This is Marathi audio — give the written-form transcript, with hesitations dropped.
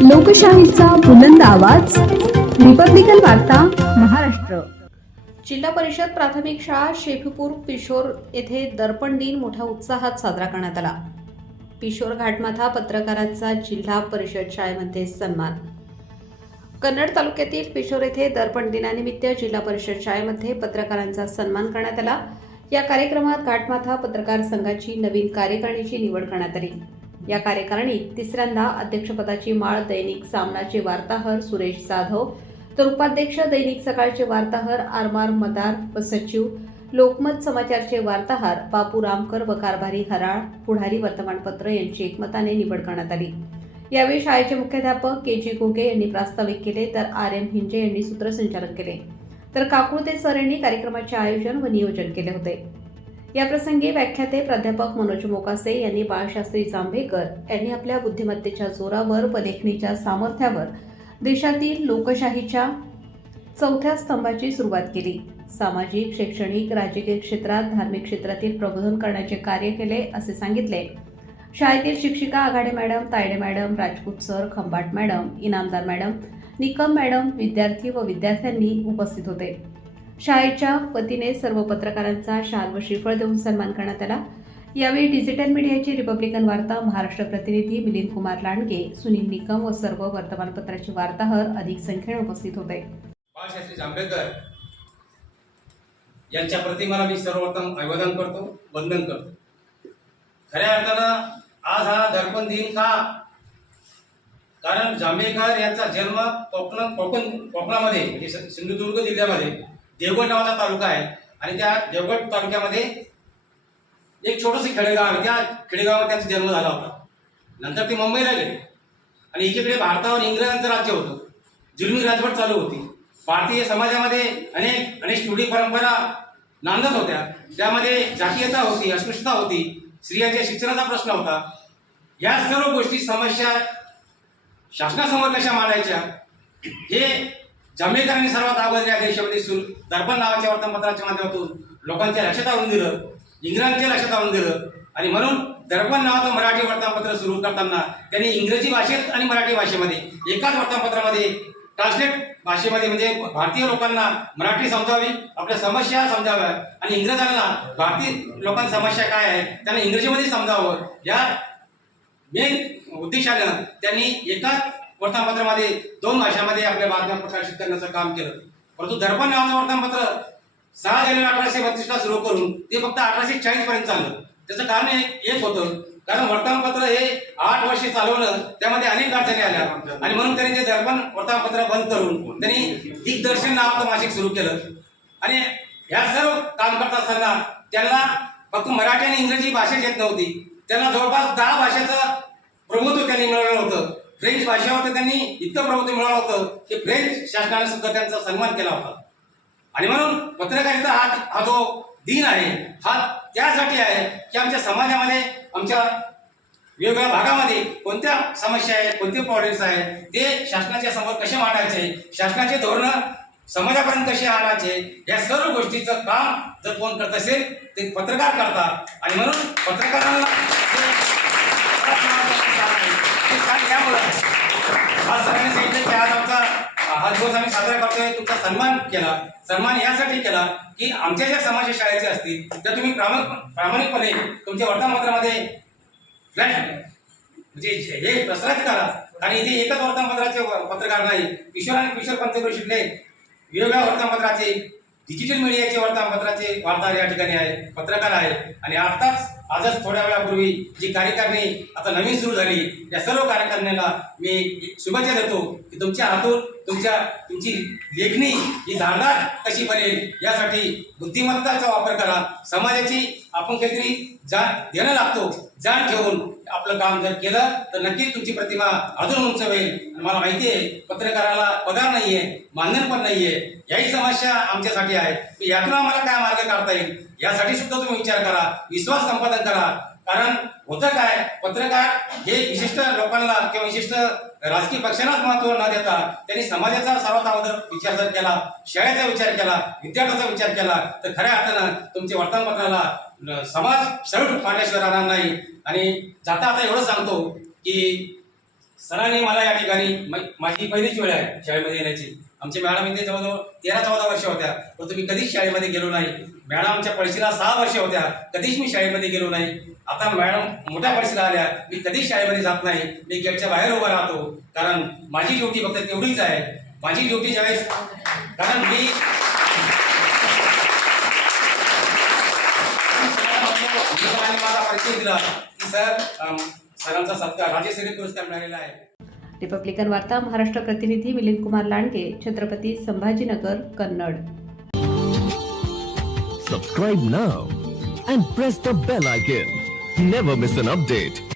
लोकशाहीचा बुलंद आवाज, रिपब्लिकन वार्ता, महाराष्ट्र। जिल्हा परिषद प्राथमिक शाळा शेफीपूर पिशोर येथे दर्पण दिन मोठ्या उत्साहात साजरा करण्यात आला। पिशोर घाटमाथा पत्रकारांचा जिल्हा परिषद शाळेमध्ये सन्मान। कन्नड तालुक्यातील पिशोर येथे दर्पण दिनानिमित्त जिल्हा परिषद शाळेमध्ये पत्रकारांचा सन्मान करण्यात आला। या कार्यक्रमात घाटमाथा पत्रकार संघाची नवीन कार्यकारिणीची निवड करण्यात आली। या कार्यकारिणीत तिसऱ्यांदा अध्यक्षपदाची माळ दैनिक सामनाचे वार्ताहर सुरेश जाधव, तर उपाध्यक्ष दैनिक सकाळचे वार्ताहर आरमार मदार व सचिव लोकमत समाचारचे वार्ताहर बापू रामकर व कारभारी हराळ पुढारी वर्तमानपत्र यांची एकमताने निवड करण्यात आली। यावेळी शाळेचे मुख्याध्यापक के.जी. घोगे यांनी प्रास्ताविक केले, तर आर.एम. हिंजे यांनी सूत्रसंचालन केले, तर काकुळते सर यांनी कार्यक्रमाचे आयोजन व नियोजन केले होते। या प्रसंगी व्याख्याते प्राध्यापक मनोज मोकासे यांनी बाळशास्त्री जांभेकर यांनी आपल्या बुद्धिमत्तेच्या जोरावर व लेखणीच्या सामर्थ्यावर देशातील लोकशाहीच्या चौथ्या स्तंभाची सुरुवात केली। सामाजिक, शैक्षणिक, राजकीय क्षेत्रात, धार्मिक क्षेत्रातील प्रबोधन करण्याचे कार्य केले असे सांगितले। शाळेतील शिक्षिका Aghade madam, Taide madam, Rajput sir, Khambat madam, Inamdar madam, Nikam madam, विद्यार्थी व विद्यार्थ्यांनी उपस्थित होते। शाळेच्या वतीने सर्व पत्रकारांचा शाल व श्रीफळ देऊन सन्मान करण्यात आला। यावेळी डिजिटल मीडियाची रिपब्लिकन वार्ता महाराष्ट्र प्रतिनिधी मिलिंद कुमार लांडगे, सुनील निकम व सर्व वर्तमानपत्राचे वार्ताहर अधिक संख्येने उपस्थित होते। बाळशास्त्री जांभेकर यांच्या प्रतिमेला मी सर्वप्रथम अभिवादन करतो, वंदन करतो। खऱ्या अर्थानं आज हा दर्पण दिन का? कारण जांभेकर यांचा जन्म कोकणामध्ये म्हणजे सिंधुदुर्ग जिल्ह्यामध्ये देवगड नावाचा तालुका आहे आणि त्या देवगड तालुक्यामध्ये एक छोटंसं खेडेगाव आहे। त्या खेडेगावात त्यांचा जन्म झाला होता। नंतर ते मुंबईला गेले आणि एकीकडे भारतावर इंग्रजांचं राज्य होतं, जुलमी राजवट चालू होती। भारतीय समाजामध्ये अनेक रूढी परंपरा नांदत होत्या, त्यामध्ये जातीयता होती, अस्पृश्यता होती, स्त्रियांच्या शिक्षणाचा प्रश्न होता। या सर्व गोष्टी समस्या शासनासमोर कशा मांडायच्या हे जांभेकरांनी सर्वात अगोदर या देशामध्ये दर्पण नावाच्या वर्तमानपत्राच्या माध्यमातून लोकांच्या लक्षात आणून दिलं, इंग्रजांच्या लक्षात आणून दिलं। आणि म्हणून दर्पण नावाचं मराठी वर्तमानपत्र सुरू करताना त्यांनी इंग्रजी भाषेत आणि मराठी भाषेमध्ये एकाच वर्तमानपत्रामध्ये ट्रान्सलेट भाषेमध्ये म्हणजे भारतीय लोकांना मराठी समजावी, आपल्या समस्या समजाव्या आणि इंग्रजांना भारतीय लोकांची समस्या काय आहे त्यांना इंग्रजीमध्ये समजावं, या मेन उद्देशानं त्यांनी एकाच वर्तमानपत्रामध्ये 2 भाषांमध्ये आपल्या बातम्या प्रकाशित करण्याचं काम केलं। परंतु दर्पण नावाचं वर्तमानपत्र 6 जानेवारी 1832ला सुरू करून ते फक्त 1840 पर्यंत चाललं। त्याचं कारण एक होतं, कारण वर्तमानपत्र हे 8 वर्षे चालवणं त्यामध्ये अनेक अडचणी आल्या आणि म्हणून त्यांनी ते दर्पण वर्तमानपत्र बंद करून त्यांनी दिग्दर्शन नावाचं मासिक सुरू केलं। आणि ह्या सर्व काम करत असताना त्यांना फक्त मराठी आणि इंग्रजी भाषेत येत नव्हती, त्यांना जवळपास 10 भाषेचं प्रभुत्व त्यांनी मिळवलं होतं। फ्रेंच भाषेवर त्यांनी इतकं प्रभुत्व मिळवलं होतं की फ्रेंच शासनाने सुद्धा त्यांचा सन्मान केला होता। आणि म्हणून पत्रकारिता हा जो दिन आहे हा त्यासाठी आहे की आमच्या समाजामध्ये, आमच्या वेगवेगळ्या भागामध्ये कोणत्या समस्या आहेत, कोणते प्रॉब्लेम्स आहेत ते शासनाच्या समोर कसे मांडायचे, शासनाचे धोरणं समाजापर्यंत कसे आणायचे, या सर्व गोष्टीचं काम जर कोण करत असेल ते पत्रकार करतात। आणि म्हणून पत्रकारांना आज सगळ्यांनी सांगितलं की आज आमचा हा दिवस आम्ही साजरा करतोय, तुमचा सन्मान केला। सन्मान यासाठी केला की आमच्या ज्या समाज शाळेचे असतील त्या तुम्ही प्रामाणिकपणे तुमच्या वर्तमानपत्रामध्ये म्हणजे हे प्रसारित करा। आणि इथे एकच वर्तमानपत्राचे पत्रकार नाही, किशोर आणि किशोर पंचक्रोशीतले वेगवेगळ्या वर्तमानपत्राचे, डिजिटल मीडियाचे वर्तमानपत्राचे वार्ताहर या ठिकाणी आहे, पत्रकार आहे। आणि आजच थोड्या वेळापूर्वी जी कार्यकारिणी आता नवीन सुरू झाली या सर्व कार्यकारिणीला मी शुभेच्छा देतो की तुमच्या हातून तुमची लेखणी ही धारदार कशी बनेल यासाठी बुद्धिमत्ताचा वापर करा। समाजाची आपण काहीतरी देणं लागतो, जाण ठेवून आपलं काम जर केलं तर नक्कीच तुमची प्रतिमा अजून उंच होईल। आणि मला माहिती आहे पत्रकाराला पगार नाहीये, मानधन पण नाहीये, याही समस्या आमच्यासाठी आहे। यातून आम्हाला काय मार्ग काढता येईल यासाठी सुद्धा तुम्ही विचार करा, विश्वास संपादन करा। कारण होतं काय, पत्रकार हे विशिष्ट लोकांना किंवा विशिष्ट राजकीय पक्षांनाच महत्त्व न देता त्यांनी समाजाचा सर्वात अगोदर विचार जर केला, शाळेचा विचार केला, विद्यार्थ्याचा विचार केला तर खऱ्या अर्थानं तुमच्या वर्तमानपत्राला समाज सरळ पाडल्याशिवाय राहणार नाही। आणि जाता आता एवढं सांगतो की सरांनी मला या ठिकाणी माझी पहिलीच वेळ आहे शाळेमध्ये येण्याची. आमचे मॅडम इथे जवळजवळ 13-14 वर्ष होत्या, परंतु मी कधीच शाळेमध्ये गेलो नाही. मॅडम आमच्या पळशीला 6 वर्ष होत्या, कधीच मी शाळेमध्ये गेलो नाही. आता मॅडम मोठ्या पळशीला आल्या, मी कधीच शाळेमध्ये जात नाही. मी गेटच्या बाहेर उभा राहतो, कारण माझी ड्युटी फक्त तेवढीच आहे. माझी ड्युटी ज्यावेळेस, कारण मी सरांनी माझा परिचय दिला की सरांचा सत्कार राजश्री पुरस्कार मिळालेला आहे. रिपब्लिकन वार्ता महाराष्ट्र प्रतिनिधी Milind Kumar Landge, Chhatrapati Sambhajinagar, Kannada. Subscribe now and press the bell icon. Never miss an update.